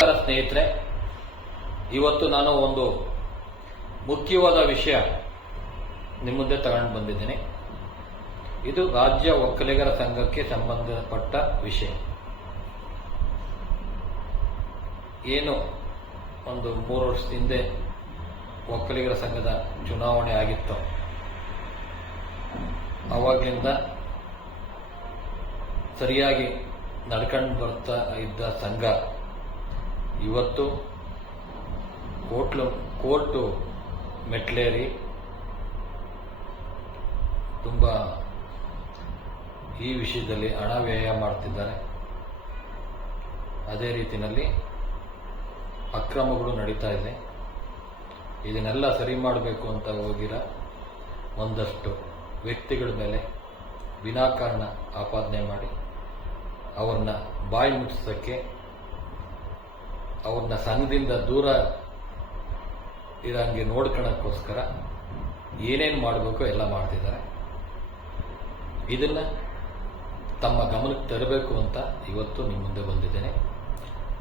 ಸ್ನೇಹಿತರೆ, ಇವತ್ತು ನಾನು ಒಂದು ಮುಖ್ಯವಾದ ವಿಷಯ ನಿಮ್ಮ ಮುಂದೆ ತಗೊಂಡು ಬಂದಿದ್ದೇನೆ. ಇದು ರಾಜ್ಯ ಒಕ್ಕಲಿಗರ ಸಂಘಕ್ಕೆ ಸಂಬಂಧಪಟ್ಟ ವಿಷಯ. ಏನು ಒಂದು ಮೂರು ವರ್ಷದ ಹಿಂದೆ ಒಕ್ಕಲಿಗರ ಸಂಘದ ಚುನಾವಣೆ ಆಗಿತ್ತು, ಅವಾಗಿಂದ ಸರಿಯಾಗಿ ನಡ್ಕೊಂಡು ಬರ್ತಾ ಇದ್ದ ಸಂಘ ಇವತ್ತು ಕೋಟ್ಲು ಕೋರ್ಟು ಮೆಟ್ಲೇರಿ ತುಂಬ ಈ ವಿಷಯದಲ್ಲಿ ಹಣ ವ್ಯಯ ಮಾಡ್ತಿದ್ದಾರೆ. ಅದೇ ರೀತಿಯಲ್ಲಿ ಅಕ್ರಮಗಳು ನಡೀತಾ ಇದೆ. ಇದನ್ನೆಲ್ಲ ಸರಿ ಮಾಡಬೇಕು ಅಂತ ಹೋಗಿರ ಒಂದಷ್ಟು ವ್ಯಕ್ತಿಗಳ ಮೇಲೆ ವಿನಾಕಾರಣ ಆಪಾದನೆ ಮಾಡಿ ಅವ್ರನ್ನ ಬಾಯಿ ಮುಚ್ಚಿಸೋಕ್ಕೆ ಅವ್ರನ್ನ ಸಂಘದಿಂದ ದೂರ ಇರಂಗೆ ನೋಡ್ಕೊಳಕ್ಕೋಸ್ಕರ ಏನೇನು ಮಾಡಬೇಕೋ ಎಲ್ಲ ಮಾಡ್ತಿದ್ದಾರೆ. ಇದನ್ನ ತಮ್ಮ ಗಮನಕ್ಕೆ ತರಬೇಕು ಅಂತ ಇವತ್ತು ನಿಮ್ಮ ಮುಂದೆ ಬಂದಿದ್ದೇನೆ.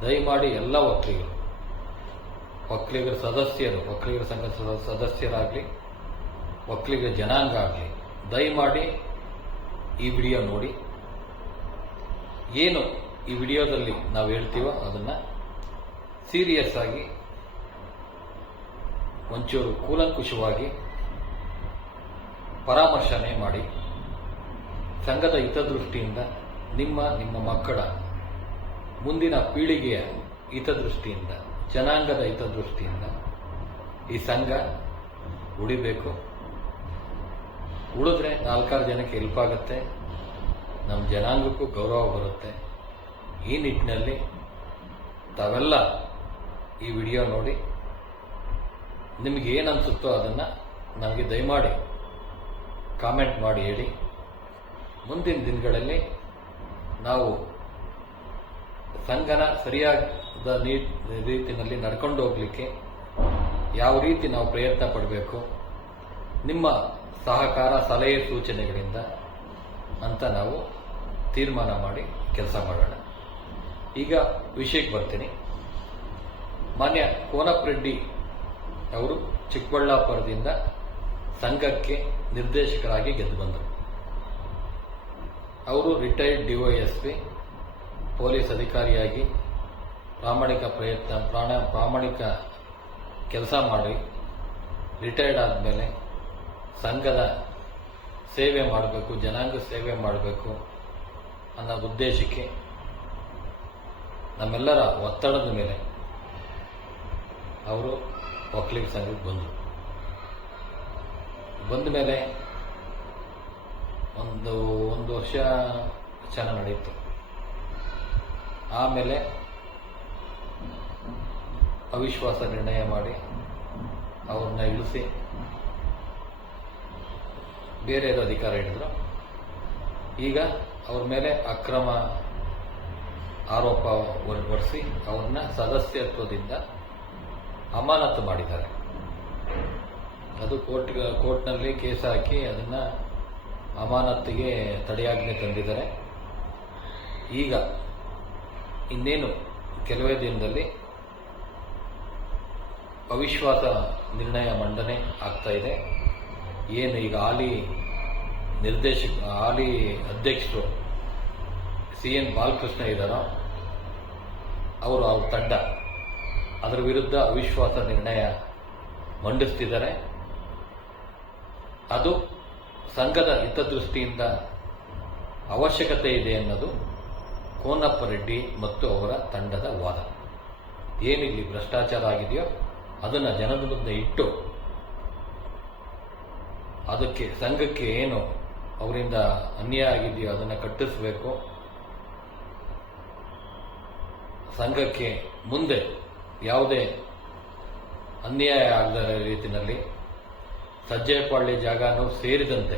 ದಯಮಾಡಿ ಎಲ್ಲ ಒಕ್ಕಲಿಗರು ಒಕ್ಕಲಿಗರ ಸದಸ್ಯರು ಒಕ್ಕಲಿಗರ ಸಂಘದ ಸದ- ಸದಸ್ಯರಾಗಲಿ ಒಕ್ಕಲಿಗರ ಜನಾಂಗ ಆಗಲಿ, ದಯಮಾಡಿ ಈ ವಿಡಿಯೋ ನೋಡಿ. ಏನು ಈ ವಿಡಿಯೋದಲ್ಲಿ ನಾವು ಹೇಳ್ತೀವೋ ಅದನ್ನ ಸೀರಿಯಸ್ ಆಗಿ, ಒಂಚೂರು ಕೂಲಂಕುಷವಾಗಿ ಪರಾಮರ್ಶನೆ ಮಾಡಿ, ಸಂಘದ ಹಿತದೃಷ್ಟಿಯಿಂದ ನಿಮ್ಮ ನಿಮ್ಮ ಮಕ್ಕಳ ಮುಂದಿನ ಪೀಳಿಗೆಯ ಹಿತದೃಷ್ಟಿಯಿಂದ, ಜನಾಂಗದ ಹಿತದೃಷ್ಟಿಯಿಂದ ಈ ಸಂಘ ಉಳಿಬೇಕು. ಉಳಿದ್ರೆ ನಾಲ್ಕಾರು ಜನಕ್ಕೆ ಹೆಲ್ಪ್ ಆಗುತ್ತೆ. ನಮ್ಮ ಜನಾಂಗಕ್ಕೂ ಗೌರವ ಬರುತ್ತೆ. ಈ ನಿಟ್ಟಿನಲ್ಲಿ ತಾವೆಲ್ಲ ಈ ವಿಡಿಯೋ ನೋಡಿ. ನಿಮಗೆ ಏನು ಅನಿಸುತ್ತೋ ಅದನ್ನು ನಮಗೆ ದಯಮಾಡಿ ಕಾಮೆಂಟ್ ಮಾಡಿ ಹೇಳಿ. ಮುಂದಿನ ದಿನಗಳಲ್ಲಿ ನಾವು ಸಂಘನ ಸರಿಯಾದ ರೀತಿಯಲ್ಲಿ ನಡ್ಕೊಂಡು ಹೋಗಲಿಕ್ಕೆ ಯಾವ ರೀತಿ ನಾವು ಪ್ರಯತ್ನ ಪಡಬೇಕು, ನಿಮ್ಮ ಸಹಕಾರ ಸಲಹೆ ಸೂಚನೆಗಳಿಂದ ಅಂತ ನಾವು ತೀರ್ಮಾನ ಮಾಡಿ ಕೆಲಸ ಮಾಡೋಣ. ಈಗ ವಿಷಯಕ್ಕೆ ಬರ್ತೀನಿ. ಮಾನ್ಯ ಕೋನಪ್ರೆಡ್ಡಿ ಅವರು ಚಿಕ್ಕಬಳ್ಳಾಪುರದಿಂದ ಸಂಘಕ್ಕೆ ನಿರ್ದೇಶಕರಾಗಿ ಗೆದ್ದು ಬಂದರು. ಅವರು ರಿಟೈರ್ಡ್ ಡಿವೈಎಸ್ಪಿ ಪೊಲೀಸ್ ಅಧಿಕಾರಿಯಾಗಿ ಪ್ರಾಮಾಣಿಕ ಪ್ರಯತ್ನ, ಪ್ರಾಣ, ಪ್ರಾಮಾಣಿಕ ಕೆಲಸ ಮಾಡಿ ರಿಟೈರ್ಡ್ ಆದಮೇಲೆ ಸಂಘದ ಸೇವೆ ಮಾಡಬೇಕು, ಜನಾಂಗ ಸೇವೆ ಮಾಡಬೇಕು ಅನ್ನೋ ಉದ್ದೇಶಕ್ಕೆ ನಮ್ಮೆಲ್ಲರ ಒತ್ತಡದ ಮೇಲೆ ಅವರು ಒಕ್ಕಲಿಗ ಸಂಘಕ್ಕೆ ಬಂದರು. ಬಂದ ಮೇಲೆ ಒಂದು ಒಂದು ವರ್ಷ ಚೆನ್ನಾಗಿ ನಡೆಯಿತು. ಆಮೇಲೆ ಅವಿಶ್ವಾಸ ನಿರ್ಣಯ ಮಾಡಿ ಅವ್ರನ್ನ ಇಳಿಸಿ ಬೇರೆ ಅಧಿಕಾರ ಹಿಡಿದ್ರು. ಈಗ ಅವ್ರ ಮೇಲೆ ಅಕ್ರಮ ಆರೋಪ ಹೊರಡಿಸಿ ಅವ್ರನ್ನ ಸದಸ್ಯತ್ವದಿಂದ ಅಮಾನತು ಮಾಡಿದ್ದಾರೆ. ಅದು ಕೋರ್ಟ್ ಕೋರ್ಟ್ನಲ್ಲಿ ಕೇಸ್ ಹಾಕಿ ಅದನ್ನ ಅಮಾನತ್ತಿಗೆ ತಡೆಯಾಜ್ಞೆ ತಂದಿದ್ದಾರೆ. ಈಗ ಇನ್ನೇನು ಕೆಲವೇ ದಿನದಲ್ಲಿ ಅವಿಶ್ವಾಸ ನಿರ್ಣಯ ಮಂಡನೆ ಆಗ್ತಾ ಇದೆ. ಏನು ಈಗ ಹಾಲಿ ನಿರ್ದೇಶಕ, ಹಾಲಿ ಅಧ್ಯಕ್ಷರು ಸಿ ಎನ್ ಬಾಲಕೃಷ್ಣ ಇದ್ದಾರೋ, ಅವರು ಅವ್ರ ತಂಡ ಅದರ ವಿರುದ್ಧ ಅವಿಶ್ವಾಸ ನಿರ್ಣಯ ಮಂಡಿಸ್ತಿದ್ದಾರೆ. ಅದು ಸಂಘದ ಹಿತದೃಷ್ಟಿಯಿಂದ ಅವಶ್ಯಕತೆ ಇದೆ ಅನ್ನೋದು ಕೋನಪ್ಪ ರೆಡ್ಡಿ ಮತ್ತು ಅವರ ತಂಡದ ವಾದ. ಏನಿಲ್ಲಿ ಭ್ರಷ್ಟಾಚಾರ ಆಗಿದೆಯೋ ಅದನ್ನು ಜನರ ಮುಂದೆ ಇಟ್ಟು ಅದಕ್ಕೆ ಸಂಘಕ್ಕೆ ಏನು ಅವರಿಂದ ಅನ್ಯಾಯ ಆಗಿದೆಯೋ ಅದನ್ನು ಕಟ್ಟಿಸಬೇಕು. ಸಂಘಕ್ಕೆ ಮುಂದೆ ಯಾವುದೇ ಅನ್ಯಾಯ ಆಗದ ರೀತಿಯಲ್ಲಿ ಸಜ್ಜೆಪಾಳ್ಯ ಜಾಗನೂ ಸೇರಿದಂತೆ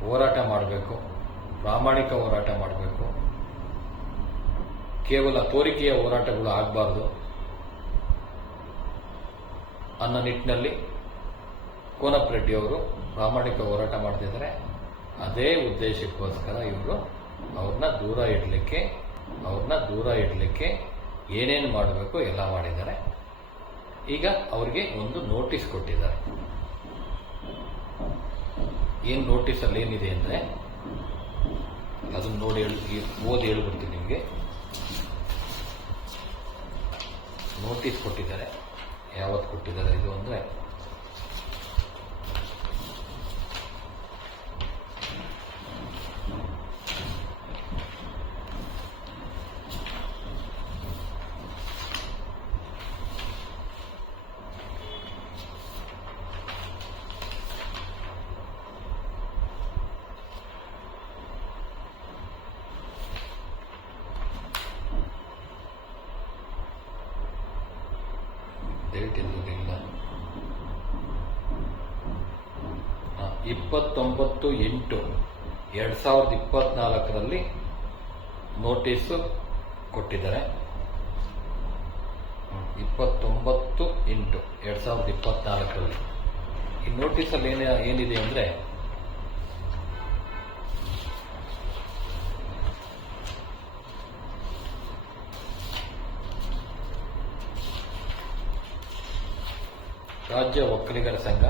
ಹೋರಾಟ ಮಾಡಬೇಕು, ಪ್ರಾಮಾಣಿಕ ಹೋರಾಟ ಮಾಡಬೇಕು. ಕೇವಲ ತೋರಿಕೆಯ ಹೋರಾಟಗಳು ಆಗಬಾರ್ದು. ಅನ್ನೋ ನಿಟ್ಟಿನಲ್ಲಿ ಕೋನಪ್ ರೆಡ್ಡಿ ಅವರು ಪ್ರಾಮಾಣಿಕ ಹೋರಾಟ ಮಾಡ್ತಿದ್ದಾರೆ. ಅದೇ ಉದ್ದೇಶಕ್ಕೋಸ್ಕರ ಇವರು ಅವ್ರನ್ನ ದೂರ ಇಡಲಿಕ್ಕೆ, ಅವ್ರನ್ನ ದೂರ ಇಡಲಿಕ್ಕೆ ಏನೇನು ಮಾಡಬೇಕು ಎಲ್ಲ ಮಾಡಿದ್ದಾರೆ. ಈಗ ಅವರಿಗೆ ಒಂದು ನೋಟಿಸ್ ಕೊಟ್ಟಿದ್ದಾರೆ. ಏನು ನೋಟಿಸಲ್ಲಿ ಏನಿದೆ ಅಂದರೆ, ಅದನ್ನು ನೋಡಿ ಓದಿ ಹೇಳ್ಬಿಡ್ತೀನಿ ನಿಮಗೆ. ನೋಟಿಸ್ ಕೊಟ್ಟಿದ್ದಾರೆ. ಯಾವತ್ತು ಕೊಟ್ಟಿದ್ದಾರೆ ಇದು ಅಂದರೆ ಡೇಟ್ ಇಲ್ಲ ಆ, ಇಪ್ಪತ್ತೊಂಬತ್ತು ಎಂಟು ಎರಡು ಸಾವಿರದ ಇಪ್ಪತ್ತ್ನಾಲ್ಕರಲ್ಲಿ ನೋಟಿಸು ಕೊಟ್ಟಿದ್ದಾರೆ. ಇಪ್ಪತ್ತೊಂಬತ್ತು ಎಂಟು ಎರಡು ಸಾವಿರದ ಇಪ್ಪತ್ತ್ನಾಲ್ಕರಲ್ಲಿ ಈ ನೋಟಿಸಲ್ಲಿ ಏನೇ, ಏನಿದೆ ಅಂದರೆ, ರಾಜ್ಯ ಒಕ್ಕಲಿಗರ ಸಂಘ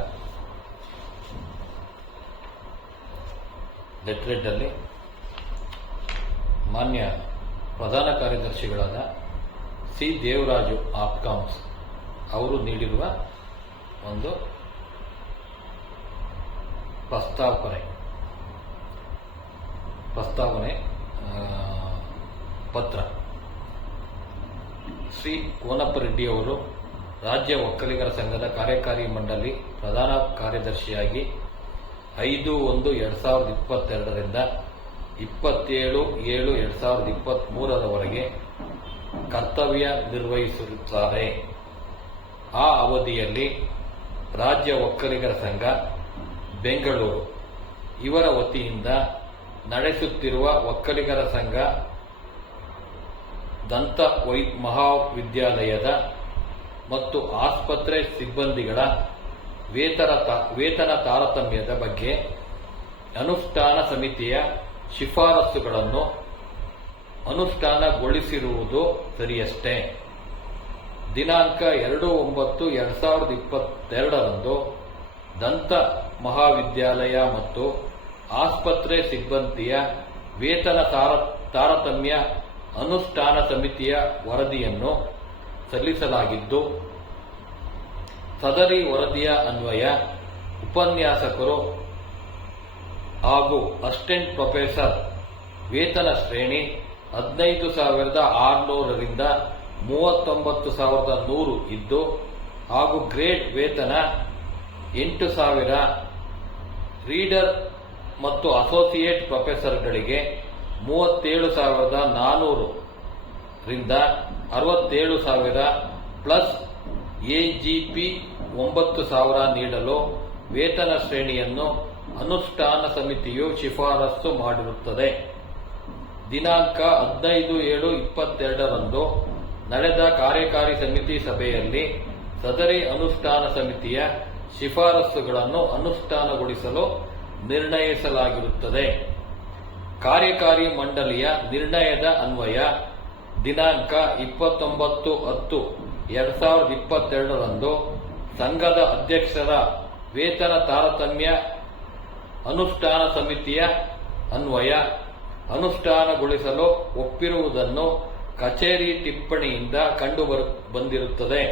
ಲೆಟ್ರೆಡ್ನಲ್ಲಿ ಮಾನ್ಯ ಪ್ರಧಾನ ಕಾರ್ಯದರ್ಶಿಗಳಾದ ಸಿ. ದೇವರಾಜು ಆಪ್ಕಾಮ್ಸ್ ಅವರು ನೀಡಿರುವ ಒಂದು ಪ್ರಸ್ತಾವನೆ. ಪ್ರಸ್ತಾವನೆ ಪತ್ರ. ಶ್ರೀ ಕೋನಪ್ಪ ರೆಡ್ಡಿ ಅವರು ರಾಜ್ಯ ಒಕ್ಕಲಿಗರ ಸಂಘದ ಕಾರ್ಯಕಾರಿ ಮಂಡಳಿ ಪ್ರಧಾನ ಕಾರ್ಯದರ್ಶಿಯಾಗಿ ಐದು ಒಂದು ಎರಡು ಸಾವಿರದ ಇಪ್ಪತ್ತೆರಡರಿಂದ ಇಪ್ಪತ್ತೇಳು ಏಳು ಎರಡು ಸಾವಿರದ ಇಪ್ಪತ್ತ್ ಮೂರರವರೆಗೆ ಕರ್ತವ್ಯ ನಿರ್ವಹಿಸುತ್ತಾರೆ. ಆ ಅವಧಿಯಲ್ಲಿ ರಾಜ್ಯ ಒಕ್ಕಲಿಗರ ಸಂಘ, ಬೆಂಗಳೂರು. ಇವರ ವತಿಯಿಂದ ನಡೆಸುತ್ತಿರುವ ಒಕ್ಕಲಿಗರ ಸಂಘ ದಂತ ವೈ ಮಹಾವಿದ್ಯಾಲಯದ ಮತ್ತು ಆಸ್ಪತ್ರೆ ಸಿಬ್ಬಂದಿಗಳ ವೇತನ ವೇತನ ತಾರತಮ್ಯದ ಬಗ್ಗೆ ಅನುಷ್ಠಾನ ಸಮಿತಿಯ ಶಿಫಾರಸುಗಳನ್ನು ಅನುಷ್ಠಾನಗೊಳಿಸಿರುವುದು ಸರಿಯಷ್ಟೇ. ದಿನಾಂಕ ಎರಡು ಒಂಬತ್ತು ಎರಡು ಸಾವಿರದ ಇಪ್ಪತ್ತೆರಡರಂದು ದಂತ ಮಹಾವಿದ್ಯಾಲಯ ಮತ್ತು ಆಸ್ಪತ್ರೆ ಸಿಬ್ಬಂದಿಯ ವೇತನ ತಾರ- ತಾರತಮ್ಯ ಅನುಷ್ಠಾನ ಸಮಿತಿಯ ವರದಿಯನ್ನು ಸಲ್ಲಿಸಲಾಗಿದ್ದು ಸದರಿ ವರದಿಯ ಅನ್ವಯ ಉಪನ್ಯಾಸಕರು ಹಾಗೂ ಅಸಿಸ್ಟೆಂಟ್ ಪ್ರೊಫೆಸರ್ ವೇತನ ಶ್ರೇಣಿ ಹದಿನೈದು ಸಾವಿರದ ಆರುನೂರರಿಂದ ಮೂವತ್ತೊಂಬತ್ತು ಸಾವಿರದ ನೂರು ಇದ್ದು, ಹಾಗೂ ಗ್ರೇಡ್ ವೇತನ ಎಂಟು ಸಾವಿರ. ರೀಡರ್ ಮತ್ತು ಅಸೋಸಿಯೇಟ್ ಪ್ರೊಫೆಸರ್ಗಳಿಗೆ ಮೂವತ್ತೇಳು ಸಾವಿರದ ನಾನ್ನೂರು ರಿಂದ ಅರವತ್ತೇಳು ಸಾವಿರ ಪ್ಲಸ್ ಎಜಿಪಿ ಒಂಬತ್ತು ಸಾವಿರ ನೀಡಲು ವೇತನ ಶ್ರೇಣಿಯನ್ನು ಅನುಷ್ಠಾನ ಸಮಿತಿಯು ಶಿಫಾರಸು ಮಾಡಿರುತ್ತದೆ. ದಿನಾಂಕ ಹದಿನೈದು ಏಳು ಇಪ್ಪತ್ತೆರಡರಂದು ನಡೆದ ಕಾರ್ಯಕಾರಿ ಸಮಿತಿ ಸಭೆಯಲ್ಲಿ ಸದರಿ ಅನುಷ್ಠಾನ ಸಮಿತಿಯ ಶಿಫಾರಸುಗಳನ್ನು ಅನುಷ್ಠಾನಗೊಳಿಸಲು ನಿರ್ಣಯಿಸಲಾಗಿರುತ್ತದೆ. ಕಾರ್ಯಕಾರಿ ಮಂಡಳಿಯ ನಿರ್ಣಯದ ಅನ್ವಯ ದಿನಾಂಕ ಇಪ್ಪತ್ತೊಂಬತ್ತು ಹತ್ತು ಎರಡ್ ಸಾವಿರದ ಇಪ್ಪತ್ತೆರಡರಂದು ಸಂಘದ ಅಧ್ಯಕ್ಷರ ವೇತನ ತಾರತಮ್ಯ, ಅನುಷ್ಠಾನ ಸಮಿತಿಯ ಅನ್ವಯ ಅನುಷ್ಠಾನಗೊಳಿಸಲು ಒಪ್ಪಿರುವುದನ್ನು ಕಚೇರಿ ಟಿಪ್ಪಣಿಯಿಂದ ಕಂಡು ಬಂದಿರುತ್ತದೆ.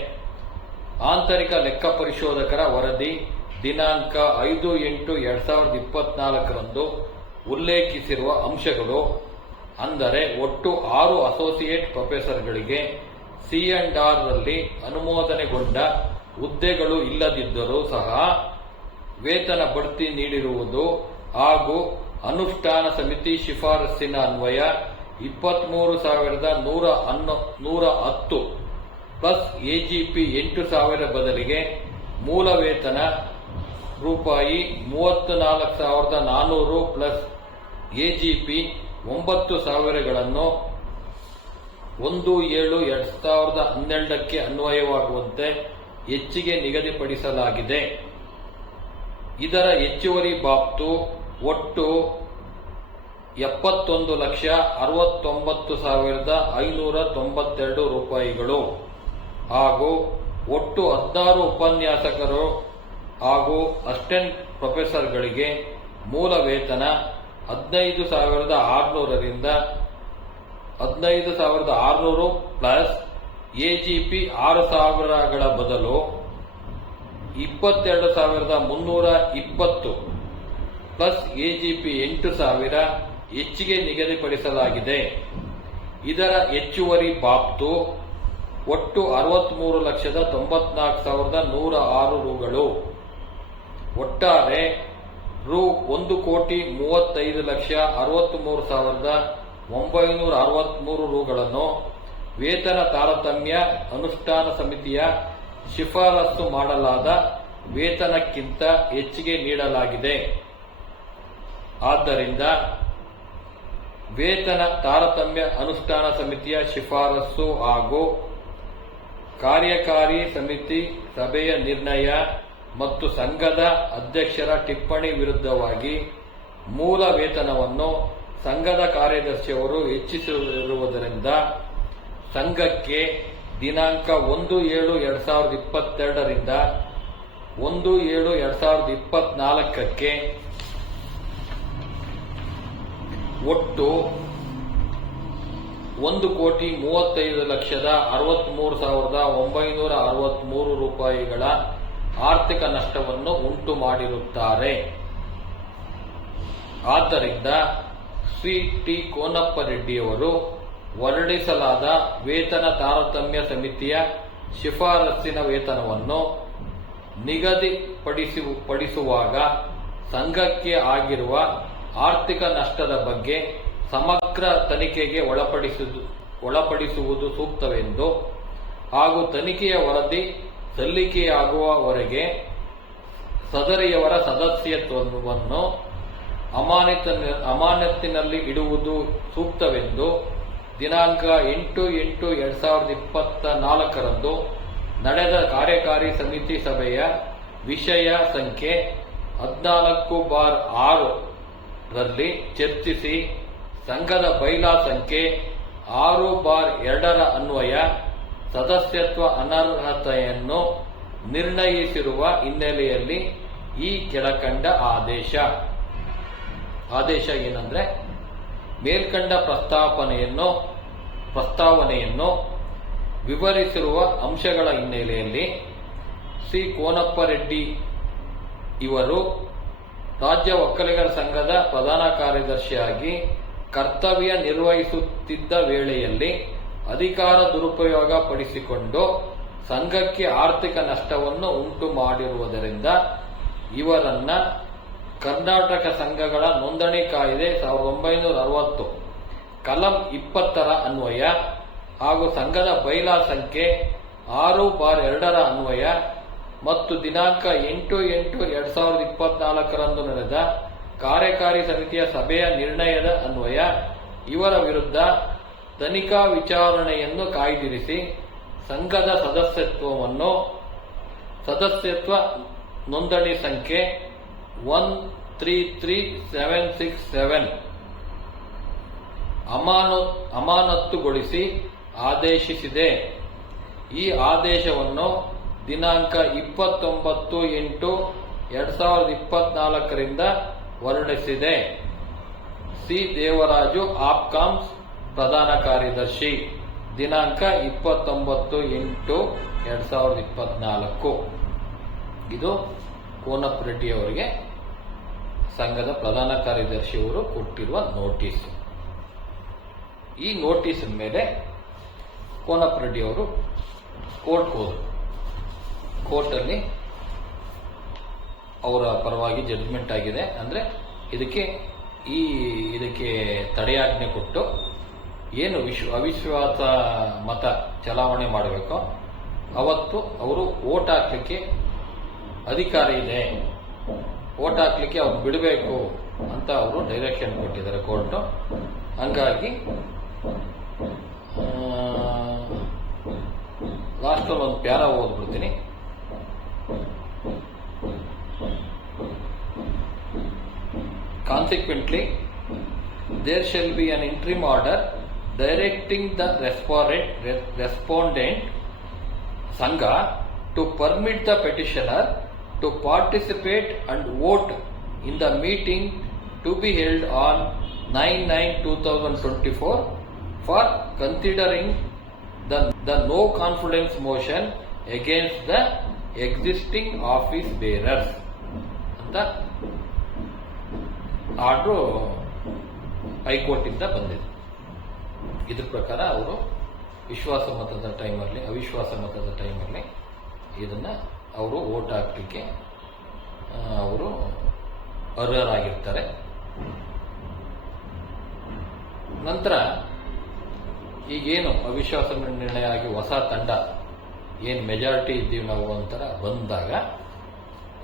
ಆಂತರಿಕ ಲೆಕ್ಕ ಪರಿಶೋಧಕರ ವರದಿ ದಿನಾಂಕ ಐದು ಎಂಟು ಎರಡ್ ಸಾವಿರದ ಇಪ್ಪತ್ನಾಲ್ಕರಂದು ಉಲ್ಲೇಖಿಸಿರುವ ಅಂಶಗಳು, ಅಂದರೆ ಒಟ್ಟು ಆರು ಅಸೋಸಿಯೇಟ್ ಪ್ರೊಫೆಸರ್ಗಳಿಗೆ ಸಿ ಅಂಡ್ ಆರ್ ಅನುಮೋದನೆಗೊಂಡ ಹುದ್ದೆಗಳು ಇಲ್ಲದಿದ್ದರೂ ಸಹ ವೇತನ ಬಡ್ತಿ ನೀಡಿರುವುದು ಹಾಗೂ ಅನುಷ್ಠಾನ ಸಮಿತಿ ಶಿಫಾರಸ್ಸಿನ ಅನ್ವಯ ಇಪ್ಪತ್ಮೂರು ಸಾವಿರದ ನೂರ ಹನ್ನೊ, ನೂರ ಹತ್ತು ಪ್ಲಸ್ ಎಜಿಪಿ ಎಂಟು ಸಾವಿರ ಬದಲಿಗೆ ಮೂಲ ವೇತನ ರೂಪಾಯಿ ಮೂವತ್ತ ನಾಲ್ಕು ಸಾವಿರದ ನಾನ್ನೂರು ಪ್ಲಸ್ ಎಜಿಪಿ ಒಂಬತ್ತು ಸಾವಿರಗಳನ್ನು ಒಂದು ಏಳು ಎರಡ್ ಸಾವಿರದ ಹನ್ನೆರಡಕ್ಕೆ ಅನ್ವಯವಾಗುವಂತೆ ಹೆಚ್ಚಿಗೆ ನಿಗದಿಪಡಿಸಲಾಗಿದೆ. ಇದರ ಹೆಚ್ಚುವರಿ ಬಾಬ್ತು ಒಟ್ಟು ಎಪ್ಪತ್ತೊಂದು ಲಕ್ಷ ಅರವತ್ತೊಂಬತ್ತು ಸಾವಿರದ ಐನೂರ ತೊಂಬತ್ತೆರಡು ರೂಪಾಯಿಗಳು. ಹಾಗೂ ಒಟ್ಟು ಹದಿನಾರು ಉಪನ್ಯಾಸಕರು ಹಾಗೂ ಅಸ್ಟೆಂಟ್ ಪ್ರೊಫೆಸರ್ಗಳಿಗೆ ಮೂಲ ವೇತನ ಹದಿನೈದು ಸಾವಿರದ ಆರುನೂರರಿಂದ ಹದಿನೈದು ಸಾವಿರದ ಆರುನೂರು ಪ್ಲಸ್ ಎಜಿಪಿ ಆರು ಸಾವಿರಗಳ ಬದಲು ಇಪ್ಪತ್ತೆರಡು ಸಾವಿರದ ಮುನ್ನೂರ ಇಪ್ಪತ್ತು ಪ್ಲಸ್ ಎಜಿಪಿ ಎಂಟು ಸಾವಿರ ಹೆಚ್ಚಿಗೆ ನಿಗದಿಪಡಿಸಲಾಗಿದೆ. ಇದರ ಹೆಚ್ಚುವರಿ ಬಾಬ್ತು ಒಟ್ಟು ಅರವತ್ಮೂರು ಲಕ್ಷದ ತೊಂಬತ್ನಾಲ್ಕು ಸಾವಿರದ ನೂರ ಆರು ರೂಗಳು. ಒಟ್ಟಾರೆ ರು ಒಂದು ಕೋಟಿ ಮೂವತ್ತೈದು ಲಕ್ಷ ಅರವತ್ಮೂರು ಸಾವಿರದ ಒಂಬೈನೂರ ಅರವತ್ಮೂರು ರುಗಳನ್ನು ವೇತನ ತಾರತಮ್ಯ ಅನುಷ್ಠಾನ ಸಮಿತಿಯ ಶಿಫಾರಸು ಮಾಡಲಾದ ವೇತನಕ್ಕಿಂತ ಹೆಚ್ಚಿಗೆ ನೀಡಲಾಗಿದೆ. ಆದ್ದರಿಂದ ವೇತನ ತಾರತಮ್ಯ ಅನುಷ್ಠಾನ ಸಮಿತಿಯ ಶಿಫಾರಸು ಹಾಗೂ ಕಾರ್ಯಕಾರಿ ಸಮಿತಿ ಸಭೆಯ ನಿರ್ಣಯ ಮತ್ತು ಸಂಘದ ಅಧ್ಯಕ್ಷರ ಟಿಪ್ಪಣಿ ವಿರುದ್ಧವಾಗಿ ಮೂಲ ವೇತನವನ್ನು ಸಂಘದ ಕಾರ್ಯದರ್ಶಿಯವರು ಹೆಚ್ಚಿಸಿರುವುದರಿಂದ ಸಂಘಕ್ಕೆ ದಿನಾಂಕ ಒಂದು ಏಳು ಎರಡ್ ಸಾವಿರದ ಇಪ್ಪತ್ತೆರಡರಿಂದ ಒಂದು ಏಳು ಎರಡ್ ಸಾವಿರದ ಇಪ್ಪತ್ನಾಲ್ಕಕ್ಕೆ ಒಟ್ಟು ಒಂದು ಕೋಟಿ ಮೂವತ್ತೈದು ಲಕ್ಷದ ಅರವತ್ಮೂರು ಸಾವಿರದ ಒಂಬೈನೂರ ಅರವತ್ಮೂರು ರೂಪಾಯಿಗಳ ಆರ್ಥಿಕ ನಷ್ಟವನ್ನು ಉಂಟು ಮಾಡಿರುತ್ತಾರೆ. ಆದ್ದರಿಂದ ಶ್ರೀ ಟಿ ಕೋನಪ್ಪ ರೆಡ್ಡಿಯವರು ಹೊರಡಿಸಲಾದ ವೇತನ ತಾರತಮ್ಯ ಸಮಿತಿಯ ಶಿಫಾರಸ್ಸಿನ ವೇತನವನ್ನು ನಿಗದಿಪಡಿಸಿ ಪಡಿಸುವಾಗ ಸಂಘಕ್ಕೆ ಆಗಿರುವ ಆರ್ಥಿಕ ನಷ್ಟದ ಬಗ್ಗೆ ಸಮಗ್ರ ತನಿಖೆಗೆ ಒಳಪಡಿಸುವುದು ಒಳಪಡಿಸುವುದು ಸೂಕ್ತವೆಂದು ಹಾಗೂ ತನಿಖೆಯ ವರದಿ ಸಲ್ಲಿಕೆಯಾಗುವವರೆಗೆ ಸದರಿಯವರ ಸದಸ್ಯತ್ವವನ್ನು ಅಮಾನತ ಅಮಾನತಿನಲ್ಲಿ ಇಡುವುದು ಸೂಕ್ತವೆಂದು ದಿನಾಂಕ ಎಂಟು ಎಂಟು ಎರಡ್ ಸಾವಿರದ ಇಪ್ಪತ್ತ ನಾಲ್ಕರಂದು ನಡೆದ ಕಾರ್ಯಕಾರಿ ಸಮಿತಿ ಸಭೆಯ ವಿಷಯ ಸಂಖ್ಯೆ ಹದಿನಾಲ್ಕು ಬಾರ್ ಆರು ರಲ್ಲಿ ಚರ್ಚಿಸಿ ಸಂಘದ ಬೈಲಾ ಸಂಖ್ಯೆ ಆರು ಬಾರ್ ಎರಡರ ಅನ್ವಯ ಸದಸ್ಯತ್ವ ಅನರ್ಹತೆಯನ್ನು ನಿರ್ಣಯಿಸಿರುವ ಹಿನ್ನೆಲೆಯಲ್ಲಿ ಈ ಕೆಳಕಂಡ ಆದೇಶ. ಆದೇಶ ಏನಂದ್ರೆ ಮೇಲ್ಕಂಡ ಪ್ರಸ್ತಾಪನೆಯನ್ನು, ಪ್ರಸ್ತಾವನೆಯನ್ನು ವಿವರಿಸಿರುವ ಅಂಶಗಳ ಹಿನ್ನೆಲೆಯಲ್ಲಿ ಸಿ ಕೋನಪ್ಪ ರೆಡ್ಡಿ ಇವರು ರಾಜ್ಯ ಒಕ್ಕಲಿಗರ ಸಂಘದ ಪ್ರಧಾನ ಕಾರ್ಯದರ್ಶಿಯಾಗಿ ಕರ್ತವ್ಯ ನಿರ್ವಹಿಸುತ್ತಿದ್ದ ವೇಳೆಯಲ್ಲಿ ಅಧಿಕಾರ ದುರುಪಯೋಗ ಪಡಿಸಿಕೊಂಡು ಸಂಘಕ್ಕೆ ಆರ್ಥಿಕ ನಷ್ಟವನ್ನು ಉಂಟು ಮಾಡಿರುವುದರಿಂದ ಇವರನ್ನ ಕರ್ನಾಟಕ ಸಂಘಗಳ ನೋಂದಣಿ ಕಾಯ್ದೆ ಸಾವಿರದ ಒಂಬೈನೂರ ಅರವತ್ತು. ಕಲಂ ಇಪ್ಪತ್ತರ ಅನ್ವಯ ಹಾಗೂ ಸಂಘದ ಬೈಲಾ ಸಂಖ್ಯೆ ಆರು ಬಾರ್ ಎರಡರ ಅನ್ವಯ ಮತ್ತು ದಿನಾಂಕ ಎಂಟು ಎಂಟು ಎರಡ್ ಸಾವಿರದ ಇಪ್ಪತ್ನಾಲ್ಕರಂದು ನಡೆದ ಕಾರ್ಯಕಾರಿ ಸಮಿತಿಯ ಸಭೆಯ ನಿರ್ಣಯದ ಅನ್ವಯ, ಇವರ ವಿರುದ್ಧ ತನಿಖಾ ವಿಚಾರಣೆಯನ್ನು ಕಾಯ್ದಿರಿಸಿ ಸಂಘದ ಸದಸ್ಯತ್ವವನ್ನು, ಸದಸ್ಯತ್ವ ನೋಂದಣಿ ಸಂಖ್ಯೆ one three three seven six seven ಅಮಾನು, ಅಮಾನತ್ತುಗೊಳಿಸಿ ಆದೇಶಿಸಿದೆ. ಈ ಆದೇಶವನ್ನು ದಿನಾಂಕ ಇಪ್ಪತ್ತೊಂಬತ್ತು ಎಂಟು ಎರಡ್ ಸಾವಿರದ ಇಪ್ಪತ್ನಾಲ್ಕರಿಂದ ಹೊರಡಿಸಿದೆ. ಸಿ. ದೇವರಾಜು ಆಪ್ಕಾಮ್ಸ್ ಪ್ರಧಾನ ಕಾರ್ಯದರ್ಶಿ. ದಿನಾಂಕ ಇಪ್ಪತ್ತೊಂಬತ್ತು ಎಂಟು ಎರಡ್ ಸಾವಿರದ ಇಪ್ಪತ್ನಾಲ್ಕು. ಇದು ಕೋನಪ್ಪ ರೆಡ್ಡಿ ಅವರಿಗೆ ಸಂಘದ ಪ್ರಧಾನ ಕಾರ್ಯದರ್ಶಿಯವರು ಕೊಟ್ಟಿರುವ ನೋಟಿಸ್. ಈ ನೋಟಿಸ್ ಮೇಲೆ ಕೋನಪ್ಪ ರೆಡ್ಡಿ ಅವರು ಕೋರ್ಟ್ ಹೋದರು. ಕೋರ್ಟಲ್ಲಿ ಅವರ ಪರವಾಗಿ ಜಡ್ಜ್ಮೆಂಟ್ ಆಗಿದೆ. ಅಂದ್ರೆ ಇದಕ್ಕೆ ಈ ಇದಕ್ಕೆ ತಡೆಯಾಜ್ಞೆ ಕೊಟ್ಟು ಏನು ವಿಶ್ವ ಅವಿಶ್ವಾಸ ಮತ ಚಲಾವಣೆ ಮಾಡಬೇಕೋ ಅವತ್ತು ಅವರು ಓಟ್ ಹಾಕ್ಲಿಕ್ಕೆ ಅಧಿಕಾರ ಇದೆ. ಓಟ್ ಹಾಕ್ಲಿಕ್ಕೆ ಅವ್ರು ಬಿಡಬೇಕು ಅಂತ ಅವರು ಡೈರೆಕ್ಷನ್ ಕೊಟ್ಟಿದ್ದಾರೆ ಕೋರ್ಟು ಹಂಗಾಗಿ ಲಾಸ್ಟಲ್ಲಿ ಒಂದು para ಓದ್ಬಿಡ್ತೀನಿ. Consequently there shall be an interim order directing the respondent respondent ಸಂಘ to permit the petitioner the meeting to be held on nine nine two thousand twenty four for considering the, the no confidence motion against the existing office bearers. ಅಂತ order ಹೈಕೋರ್ಟಿಂದ ಬಂದಿದೆ. ಇದ್ರ ಪ್ರಕಾರ ಅವರು ವಿಶ್ವಾಸ ಮತದ ಟೈಮಲ್ಲಿ ಅವಿಶ್ವಾಸ ಮತದ ಟೈಮಲ್ಲಿ ಇದನ್ನ ಅವರು ಓಟ್ ಹಾಕಲಿಕ್ಕೆ ಅವರು ಅರ್ಹರಾಗಿರ್ತಾರೆ. ನಂತರ ಈಗೇನು ಅವಿಶ್ವಾಸ ನಿರ್ಣಯ ಆಗಿ ಹೊಸ ತಂಡ, ಏನು ಮೆಜಾರಿಟಿ ಇದ್ದೀವಿ ನಾವು ಅಂತರ ಬಂದಾಗ,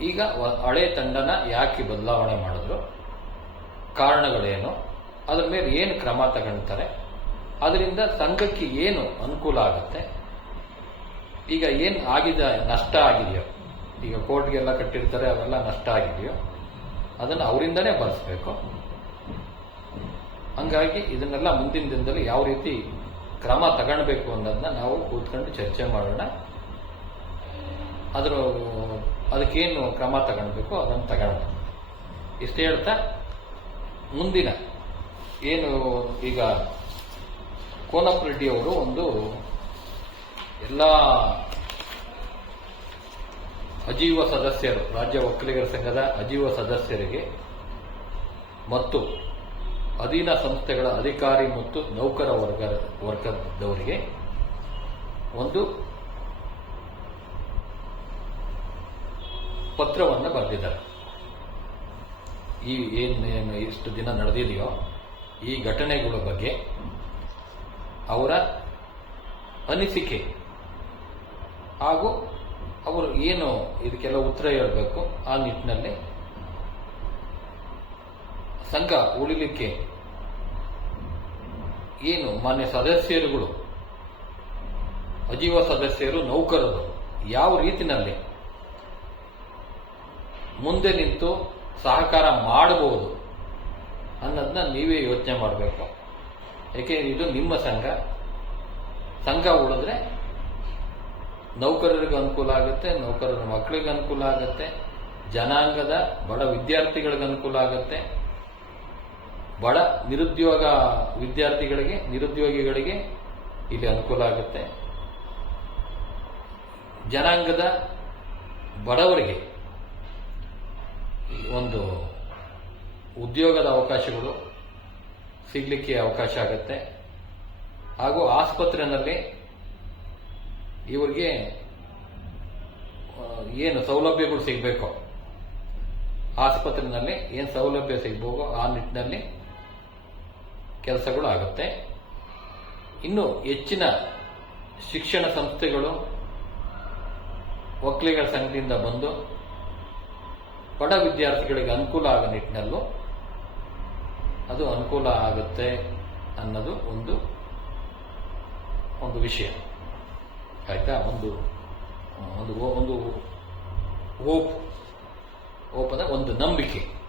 ಈಗ ಹಳೆ ತಂಡನ ಯಾಕೆ ಬದಲಾವಣೆ ಮಾಡಿದ್ರು, ಕಾರಣಗಳೇನು, ಅದರ ಮೇಲೆ ಏನು ಕ್ರಮ ತಗೊಳ್ತಾರೆ ಅದರಿಂದ ಸಂಘಕ್ಕೆ ಏನು ಅನುಕೂಲ ಆಗುತ್ತೆ ಈಗ ಏನು ಆಗಿದೆ, ನಷ್ಟ ಆಗಿದೆಯೋ, ಈಗ ಕೋರ್ಟ್ಗೆಲ್ಲ ಕಟ್ಟಿರ್ತಾರೆ, ಅವೆಲ್ಲ ನಷ್ಟ ಆಗಿದೆಯೋ, ಅದನ್ನು ಅವರಿಂದನೇ ಬರೆಸ್ಬೇಕು ಹಂಗಾಗಿ ಇದನ್ನೆಲ್ಲ ಮುಂದಿನ ದಿನದಲ್ಲಿ ಯಾವ ರೀತಿ ಕ್ರಮ ತಗೊಳ್ಬೇಕು ಅನ್ನೋದನ್ನ ನಾವು ಕೂತ್ಕೊಂಡು ಚರ್ಚೆ ಮಾಡೋಣ. ಅದ್ರ, ಅದಕ್ಕೇನು ಕ್ರಮ ತಗೊಳ್ಬೇಕು, ಅದನ್ನು ತಗೊಳ್ಳೋಣ ಇಷ್ಟು ಹೇಳ್ತಾ, ಮುಂದಿನ, ಏನು ಈಗ ಕೋನಪ್ಪ ರೆಡ್ಡಿ ಅವರು ಒಂದು ಎಲ್ಲ ಅಜೀವ ಸದಸ್ಯರು, ರಾಜ್ಯ ಒಕ್ಕಲಿಗರ ಸಂಘದ ಅಜೀವ ಸದಸ್ಯರಿಗೆ ಮತ್ತು ಅಧೀನ ಸಂಸ್ಥೆಗಳ ಅಧಿಕಾರಿ ಮತ್ತು ನೌಕರ ವರ್ಗ, ವರ್ಗದವರಿಗೆ ಒಂದು ಪತ್ರವನ್ನು ಬರೆದಿದ್ದಾರೆ. ಈ ಏನೇನು ಇಷ್ಟು ದಿನ ನಡೆದಿದೆಯೋ ಈ ಘಟನೆಗಳ ಬಗ್ಗೆ ಅವರ ಅನಿಸಿಕೆ ಹಾಗೂ ಅವರು ಏನು ಇದಕ್ಕೆಲ್ಲ ಉತ್ತರ ಹೇಳಬೇಕು ಆ ನಿಟ್ಟಿನಲ್ಲಿ ಸಂಘ ಉಳಿಲಿಕ್ಕೆ ಏನು ಮಾನ್ಯ ಸದಸ್ಯರುಗಳು, ಅಜೀವ ಸದಸ್ಯರು, ನೌಕರರು ಯಾವ ರೀತಿನಲ್ಲಿ ಮುಂದೆ ನಿಂತು ಸಹಕಾರ ಮಾಡಬಹುದು ಅನ್ನೋದನ್ನ ನೀವೇ ಯೋಚನೆ ಮಾಡಬೇಕು. ಯಾಕೆ ಇದು ನಿಮ್ಮ ಸಂಘ. ಸಂಘ ಉಳಿದ್ರೆ ನೌಕರರಿಗೆ ಅನುಕೂಲ ಆಗುತ್ತೆ, ನೌಕರರ ಮಕ್ಕಳಿಗೆ ಅನುಕೂಲ ಆಗುತ್ತೆ, ಜನಾಂಗದ ಬಡ ವಿದ್ಯಾರ್ಥಿಗಳಿಗೆ ಅನುಕೂಲ ಆಗುತ್ತೆ. ಬಡ ನಿರುದ್ಯೋಗ ವಿದ್ಯಾರ್ಥಿಗಳಿಗೆ, ನಿರುದ್ಯೋಗಿಗಳಿಗೆ ಇಲ್ಲಿ ಅನುಕೂಲ ಆಗುತ್ತೆ. ಜನಾಂಗದ ಬಡವರಿಗೆ ಒಂದು ಉದ್ಯೋಗದ ಅವಕಾಶಗಳು ಸಿಗಲಿಕ್ಕೆ ಅವಕಾಶ ಆಗುತ್ತೆ. ಹಾಗೂ ಆಸ್ಪತ್ರೆಯಲ್ಲಿ ಇವರಿಗೆ ಏನು ಸೌಲಭ್ಯಗಳು ಸಿಗಬೇಕು? ಆಸ್ಪತ್ರೆಯಲ್ಲಿ ಏನು ಸೌಲಭ್ಯ ಸಿಗಬೇಕು ಆ ನಿಟ್ಟಿನಲ್ಲಿ ಕೆಲಸಗಳು ಆಗುತ್ತೆ. ಇನ್ನು ಹೆಚ್ಚಿನ ಶಿಕ್ಷಣ ಸಂಸ್ಥೆಗಳು ಒಕ್ಕಲಿಗರ ಸಂಘದಿಂದ ಬಂದು ಬಡ ವಿದ್ಯಾರ್ಥಿಗಳಿಗೆ ಅನುಕೂಲ ಆಗೋ ನಿಟ್ಟಿನಲ್ಲೂ ಅದು ಅನುಕೂಲ ಆಗುತ್ತೆ ಅನ್ನೋದು ಒಂದು ಒಂದು ವಿಷಯ. ಆಯ್ತಾ? ಒಂದು ಒಂದು ಒಂದು ಹೋಪ್ ಅಂದರೆ ಒಂದು ನಂಬಿಕೆ.